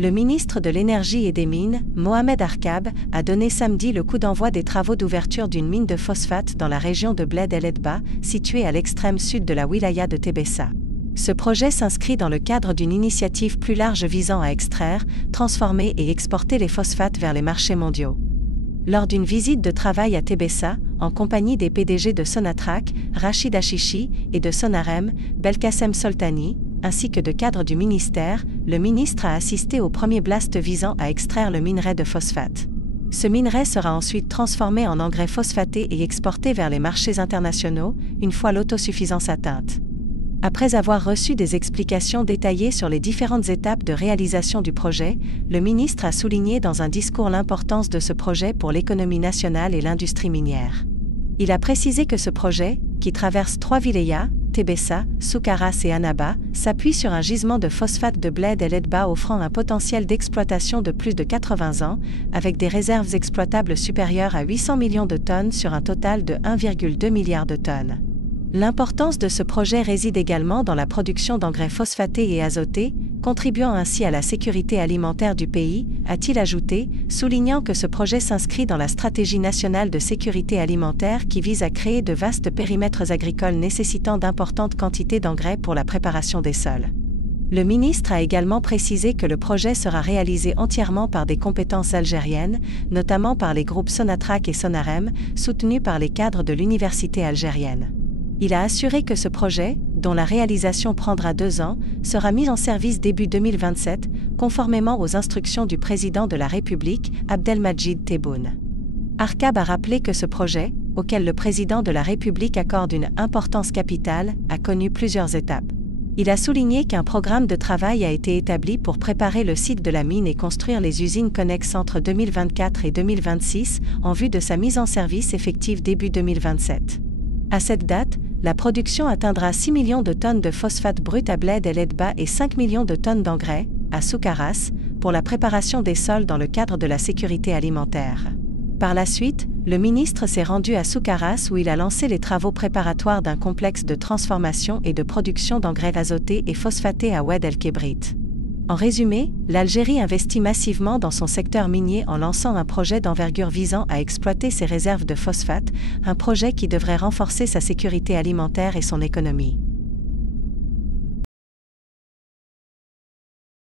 Le ministre de l'Énergie et des Mines, Mohamed Arkab, a donné samedi le coup d'envoi des travaux d'ouverture d'une mine de phosphate dans la région de Bled El Edba, située à l'extrême sud de la wilaya de Tébessa. Ce projet s'inscrit dans le cadre d'une initiative plus large visant à extraire, transformer et exporter les phosphates vers les marchés mondiaux. Lors d'une visite de travail à Tébessa, en compagnie des PDG de Sonatrach, Rachid Achichi, et de Sonarem, Belkacem Soltani, ainsi que de cadres du ministère, le ministre a assisté au premier blast visant à extraire le minerai de phosphate. Ce minerai sera ensuite transformé en engrais phosphaté et exporté vers les marchés internationaux, une fois l'autosuffisance atteinte. Après avoir reçu des explications détaillées sur les différentes étapes de réalisation du projet, le ministre a souligné dans un discours l'importance de ce projet pour l'économie nationale et l'industrie minière. Il a précisé que ce projet, qui traverse 3 wilayas, Tébessa, Soukaras et Annaba, s'appuie sur un gisement de phosphate de Bled El Edba offrant un potentiel d'exploitation de plus de 80 ans, avec des réserves exploitables supérieures à 800 millions de tonnes sur un total de 1,2 milliard de tonnes. L'importance de ce projet réside également dans la production d'engrais phosphatés et azotés, contribuant ainsi à la sécurité alimentaire du pays, a-t-il ajouté, soulignant que ce projet s'inscrit dans la stratégie nationale de sécurité alimentaire qui vise à créer de vastes périmètres agricoles nécessitant d'importantes quantités d'engrais pour la préparation des sols. Le ministre a également précisé que le projet sera réalisé entièrement par des compétences algériennes, notamment par les groupes Sonatrach et Sonarem, soutenus par les cadres de l'université algérienne. Il a assuré que ce projet, dont la réalisation prendra 2 ans, sera mis en service début 2027, conformément aux instructions du président de la République, Abdelmadjid Tebboune. Arkab a rappelé que ce projet, auquel le président de la République accorde une importance capitale, a connu plusieurs étapes. Il a souligné qu'un programme de travail a été établi pour préparer le site de la mine et construire les usines connexes entre 2024 et 2026, en vue de sa mise en service effective début 2027. À cette date, la production atteindra 6 millions de tonnes de phosphate brut à Bled El Edba et 5 millions de tonnes d'engrais, à Soukaras, pour la préparation des sols dans le cadre de la sécurité alimentaire. Par la suite, le ministre s'est rendu à Soukaras où il a lancé les travaux préparatoires d'un complexe de transformation et de production d'engrais azotés et phosphatés à Oued El Kébrit. En résumé, l'Algérie investit massivement dans son secteur minier en lançant un projet d'envergure visant à exploiter ses réserves de phosphate, un projet qui devrait renforcer sa sécurité alimentaire et son économie.